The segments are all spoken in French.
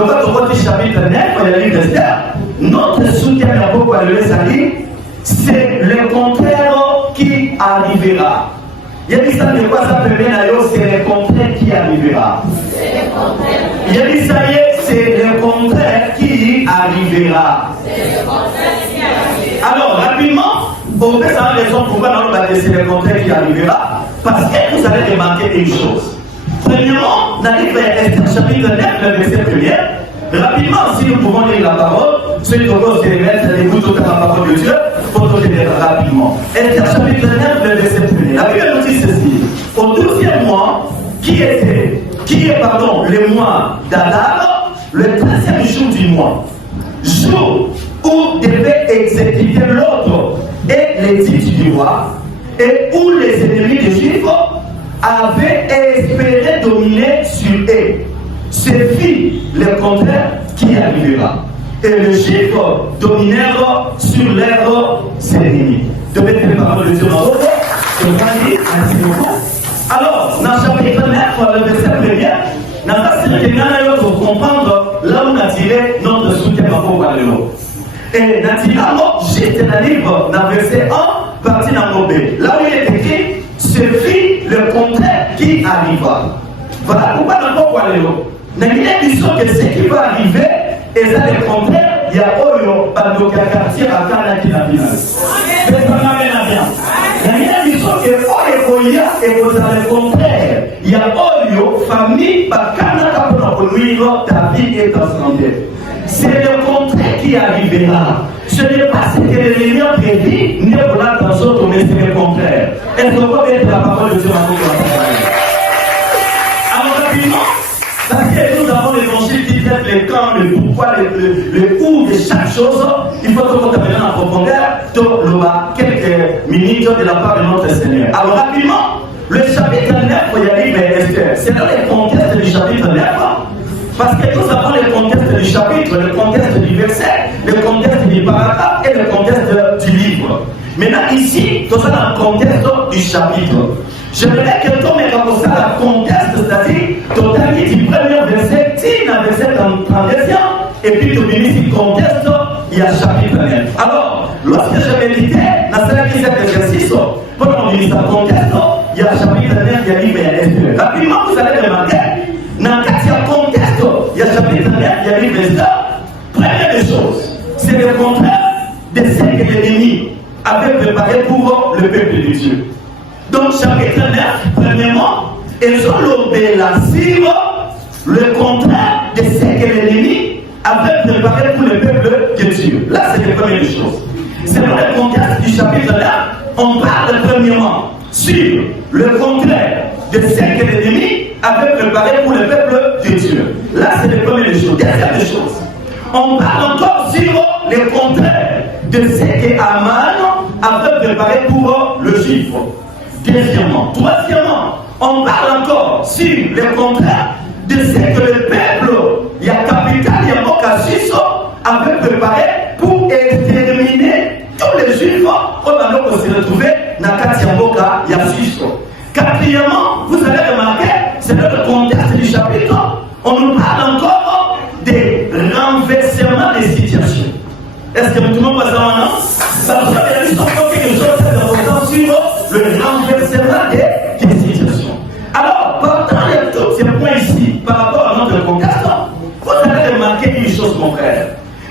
Donc, quand on chapitre 9, il y a le livre d'Esther, notre soutien à beaucoup à l'Esalie, c'est le contraire qui arrivera. Il y a dit ça de quoi ça peut bien aller, c'est le contraire qui arrivera. Il y a dit ça, c'est le contraire qui arrivera. Alors, rapidement, on peut savoir la raison pourquoi c'est le contraire qui arrivera. Parce que vous allez remarquer une chose. Premièrement, dans le livre d'Esther, chapitre 9, le verset 1er, rapidement, si nous pouvons lire la parole, ceux qui ont des lettres, les bouts de la parole de Dieu, il faut le lire rapidement. Esther, chapitre 9, le verset 1er. La Bible nous dit ceci. Au 12e mois, qui est le mois d'Adar, le 13e jour du mois, jour où devait exécuter l'ordre et l'édit du roi, et où les ennemis des Juifs avaient espéré dominer sur eux. C'est fit le contraire qui arrivera. Et les Juifs dominèrent sur leurs ennemis. De mettre les paroles de Dieu dans l'autre, je vais dire ainsi beaucoup. Alors, dans le chapitre 9, le verset 1er, dans la série de pour comprendre là où on a tiré notre soutien par rapport à l'eau. Et dans juste dans le livre, dans le verset 1, partie dans B. Là où il est écrit, ce fit le contraire qui arriva. Voilà pourquoi dans le pourquoi l'eau. Dans l'émission que ce qui va arriver, et ça le contraire, il y a Oyo, Pando, quartier à Kana qui n'a bien. C'est pas mal bien. Dans l'émission que Oyo et vous avez le contraire, il y a Oyo, famille, par Kana pour nuire ta vie et ta santé. C'est le contraire qui arrivera. Ce n'est pas ce que l'ennemi a prévu, ni pour l'attention, mais c'est le contraire. Est-ce qu'on peut mettre la parole de Dieu à vous? Alors rapidement, parce que nous avons l'évangile qui traite les quand, le pourquoi, le où de chaque chose, il faut qu'on t'amène en profondeur, quelques minutes de la part de notre Seigneur. Alors rapidement, le chapitre 9, il y a dit, mais Esther, c'est dans le contexte du chapitre 9, parce que nous avons le contexte du chapitre, le contexte du verset, le contexte du paragraphe et le contexte du livre. Maintenant ici, tout ça dans le contexte du chapitre. Je voudrais que tout le monde ça le contexte, c'est-à-dire, total du premier verset, dans le verset 31, et puis tout le contexte, il y a chapitre 9. Alors, lorsque je méditais, dans cet exercice, pendant le contexte, il y a chapitre 9, il y a livre et il y a Esther. Rapidement, vous allez remarquer, dans le contexte, il y a chapitre 9, il y a livre et Esther. Première des choses, c'est le contraire de ce que l'ennemi avait préparé pour le peuple de Dieu. Donc, chapitre 9, premièrement, ils ont l'obéissance, le contraire de ce que l'ennemi avait préparé pour le peuple de Dieu. Là, c'est la première chose. C'est dans le contexte du chapitre 9, on parle premièrement sur le contraire de ce que l'ennemi avait préparé pour le peuple de Dieu. Là, c'est la première chose. Deuxième chose, on parle encore sur le contraire de ce que Aman avait préparé pour le juif. Deuxièmement. Troisièmement, on parle encore sur le contraire de ce que le peuple, il y a capital, il y a Mokassis, avait préparé pour exterminer tous les juifs au moment où se retrouver dans Katiamboka, il y a Suisse. Quatrièmement, vous allez remarquer, c'est dans le contexte du chapitre, on nous parle encore des renversements des situations. Est-ce que tout le monde passe en an? Ça veut dire qu'il y a quelque chose très important sur le renversement des situations. Alors, partant de tous ces points ici, par rapport à notre contexte, vous allez remarquer une chose, mon frère.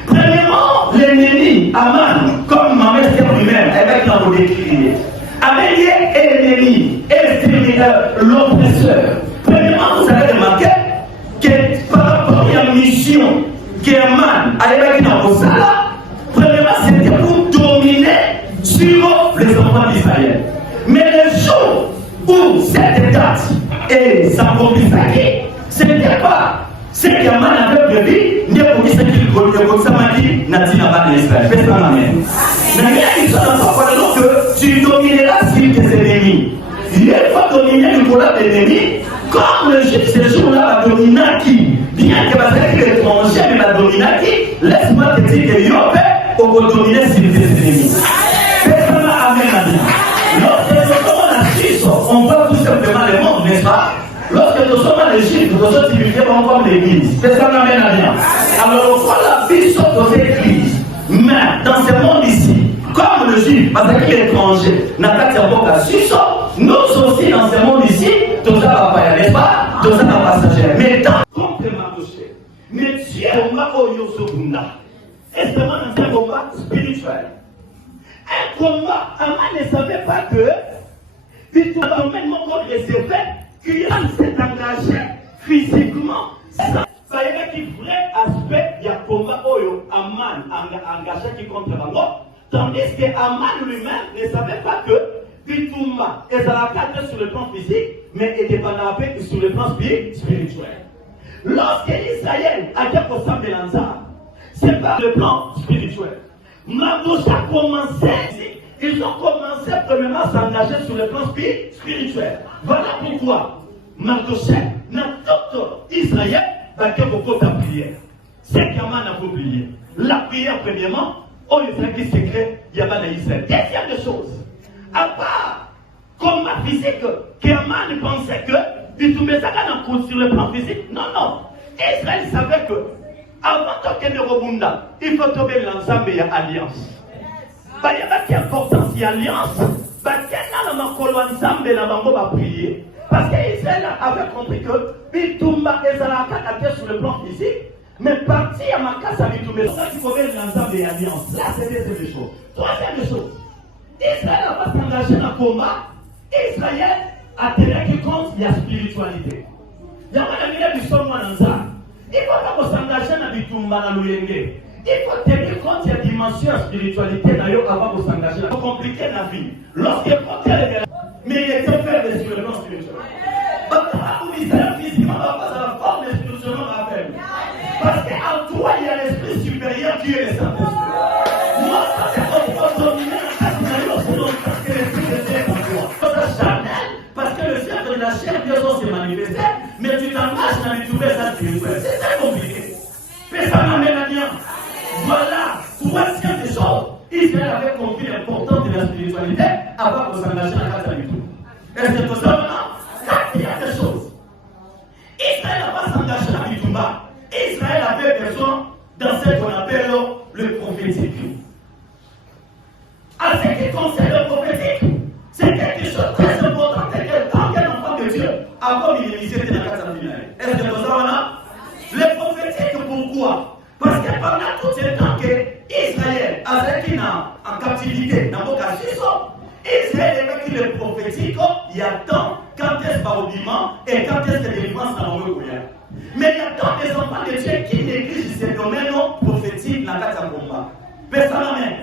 Premièrement, l'ennemi, Aman, comme ma mère lui-même, avec la vous décrire, avait l'ennemi, l'oppresseur. Premièrement, vous allez remarquer que par rapport à la mission qu'Aman avait dans vos salles, premièrement, c'était pour dominer sur les enfants d'Israël. Mais le jour où cette date et s'accomplissait, ce n'était pas ce qu'Aman avait prévu, ni pour qui c'est qu'il connaît, comme ça m'a dit, n'a-t-il pas d'Israël. Faites pas ma main. Mais il y a une chose que tu domineras sur tes ennemis. Il faut dominer le colère de l'ennemi, comme le juif ce jour-là va dominer qui? Bien que va être étranger, mais va dominer qui? Laisse-moi te dire que Yopé, on va dominer sur tes ennemis. Faites pas amen à bien. Lorsque on a Suisse, on voit tout simplement le monde, n'est-ce pas? Lorsque nous sommes en Égypte, nous sommes divisés comme l'église. C'est ça l'amène à rien. Alors voilà, ils sont dans l'église. Mais dans ce monde ici, comme le juif, parce qu'il est étranger, n'a pas de bon à suivre, nous aussi dans ce monde ici, tout ça va pas y aller, pas, tout ça va pas s'agir. Mais dans complètement touché, mais Dieu combat au Yosokunda. Et c'est vraiment un combat spirituel. Un combat, Aman ne savait pas que, il tout va même encore réservé, qu'il s'est engagé physiquement. Ça y est, qui vrai aspect, il y a combat Oyo, Aman engagé qui contre Bango. Tandis que Aman lui-même ne savait pas que Bitumba est à la carte sur le plan physique, mais était pas sur le plan spirituel. Lorsque Israël a été pour ça c'est pas le plan spirituel. Mardochée a commencé, ils ont commencé premièrement à s'engager sur le plan spirituel. Voilà pourquoi Mardochée n'a tout Israël va faire beaucoup de prière. C'est qu'Aman a pour prier. La prière, premièrement, on est très secret, il y a pas d'Israël. Deuxième chose, à part combat physique, qu'Aman pensait que il tombait ça sur le plan physique. Non, non. Israël savait que avant de ne rebondir, il faut tomber l'ensemble et alliance. Il y a pas d'importance de l'alliance. Il y a prier. Parce qu'Israël avait compris que Bitumba est à la sur le plan physique, mais parti à ma casse à Bitumba, c'est ça qu'il faut mettre l'ensemble et alliance. Là, c'est la deuxième chose. Troisième chose, Israël n'a pas s'engagé dans le combat. Israël a tenu compte de la spiritualité. Il y a un ami qui sont moi dans ça. Il faut pas s'engager dans Bitumba, dans l'Ouyenge. Il faut tenir compte de la dimension de la spiritualité d'ailleurs avant de s'engager. C'est compliqué la vie. Lorsqu'il faut faire mais il était fait sur le plan spirituel. Parce que vous Israël physiquement va pas à la forme de spirituellement rappel. Parce qu'en toi il y a l'esprit supérieur qui est le Saint-Esprit. Moi, quand c'est pour dominer la chasse, parce que l'esprit de Dieu est en toi. Parce que le ciel de la chair, Dieu va se manifester, mais tu t'engages dans les trouver ça spirituel. C'est très compliqué. Mais ça m'amène à dire, voilà, troisième des choses. Israël avait compris l'importance de la spiritualité avant de s'engager dans la case du tout. Et c'est pour ça maintenant, quatrième chose. Israël n'a pas s'engagé dans Bitumba. Israël avait besoin dans ce qu'on appelle le prophétique. En ce qui concerne le prophétique, c'est quelque chose de très important. C'est que tant qu'un enfant de Dieu, avant de l'initier dans la case du tout. Est-ce que c'est pour ça maintenant? Le prophétique, pourquoi? Parce que pendant tout ce temps que Israël a été en captivité dans votre saison, Israël est le prophétique, il y a tant quand est-ce parodiment et quand est-ce que délivrance dans le monde. Mais il y a tant des enfants de Dieu qui négligent ce domaine prophétique dans le combat. Personnellement,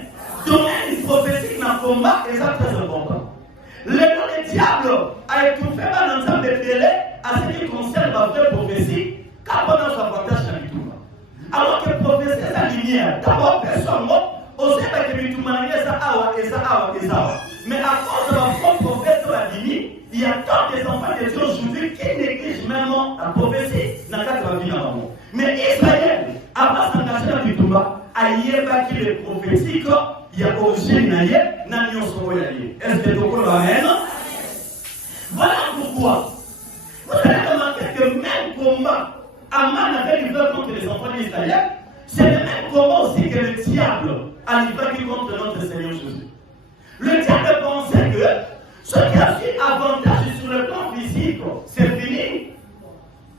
le domaine prophétique dans le combat est très important. Le diable a étouffé un ensemble de délais à ce qui concerne la vraie prophétie, car pendant son partage dans le tout. Alors que prophétie est la lumière, d'abord personne aussi avec les tout manières, ça et ça. Mais à cause de la propre prophète de la lumière, il y a tant des enfants de Dieu aujourd'hui qui négligent même la prophétie dans le cadre de la vie. Mais Israël, avant s'engager dans le tout, ailleurs qu'il est prophétique, il y a origine naïe, n'a n'y soit lié. Est-ce que vous l'amène? Voilà pourquoi vous allez remarquer que même combat, Aman avait livré contre les enfants d'Israël, c'est le même combat aussi que le diable a livré contre notre Seigneur Jésus. Le diable pensait que ce qui a eu avantage sur le plan physique, c'est fini.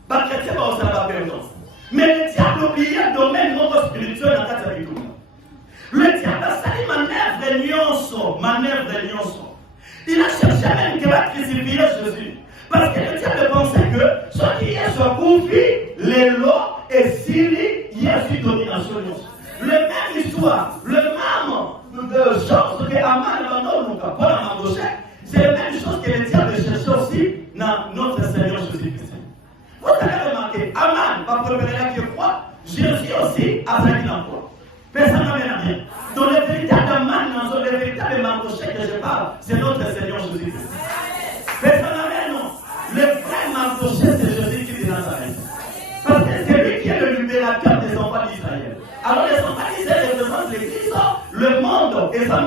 Pas chrétien va aussi avoir perdre. Mais le diable oubliait le domaine non spirituel dans la case du tout. Le diable a sali manœuvre de lionceau. Il a cherché même qu'il va crucifier Jésus. Parce que le diable pensait que ce qui est soit confié, les lois et s'il y a une domination. Le même histoire, le même chose que Aman abandonne pour la Mardochée, c'est la même chose que le diable cherchait aussi dans notre Seigneur Jésus-Christ. Vous avez remarqué, Aman va préparer qui croit, Jésus aussi a fait une emploi. Personne n'a rien. Donc le véritable Aman, le véritable Mardochée que je parle, c'est notre Seigneur Jésus-Christ. Personne n'a rien, non. Le vrai Mardochée, c'est Jésus-Christ de Nazareth. Parce que c'est lui qui est le libérateur des enfants d'Israël. Alors les enfants d'Israël représentent l'Église, le monde, et ça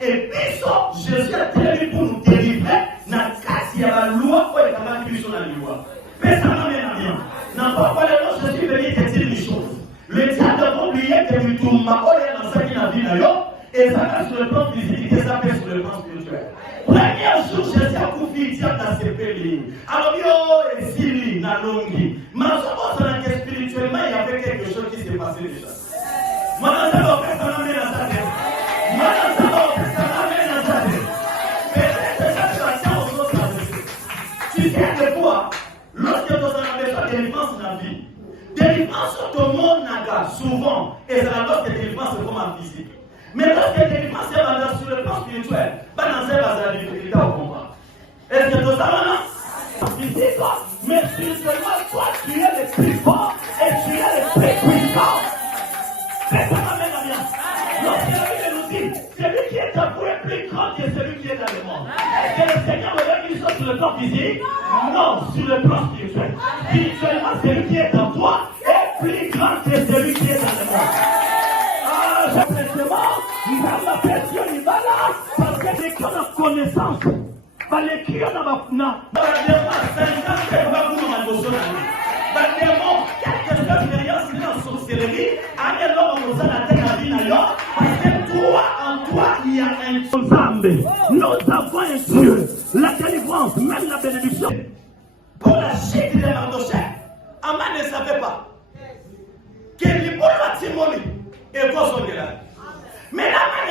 et puis Jésus a tenu pour nous délivrer dans la casse, il y a la loi pour les camarades qui sont dans la plan physique, il s'appelle sur le plan spirituel. Premier jour, Jésus a confié diable dans ses pays. Alors, yo, et Sili, Nalongi. Mais spirituellement, il y avait quelque chose qui s'est passé déjà. Moi, dans ça, on fait ça, on met dans sa tête. Moi, dans ça, on fait ça, on met dans sa tête. Mais c'est ça que ça tient aux autres adversaires. Tu sais des fois, lorsque tu as besoin de délivrance dans la vie, délivrance tout le monde n'a souvent, et c'est la lorsque délivrance c'est comme en physique. Mais lorsque délivrance est sur le plan spirituel, dans la difficulté au combat. Est-ce que tout ça va physique, mais spirituellement, toi tu es le plus fort et tu es le plus puissant. C'est ça m'amène à bien. Lorsque la Bible nous dit, celui qui est à vous est plus grand que celui qui est dans le monde. Est-ce que le Seigneur veut dire qu'il soit sur le plan physique? Non, sur le plan spirituel. Spirituellement, celui qui est en toi est plus grand que celui qui est dans le monde. Ah, simplement, nous avons la pression, il va là, parce que dès qu'on a connaissance, l'écrire dans ma fna. Nous avons un Dieu, la délivrance, même la bénédiction. Pour la chute de Mardochée, Aman ne savait pas que les bons Timoni et Kosongela. Mais la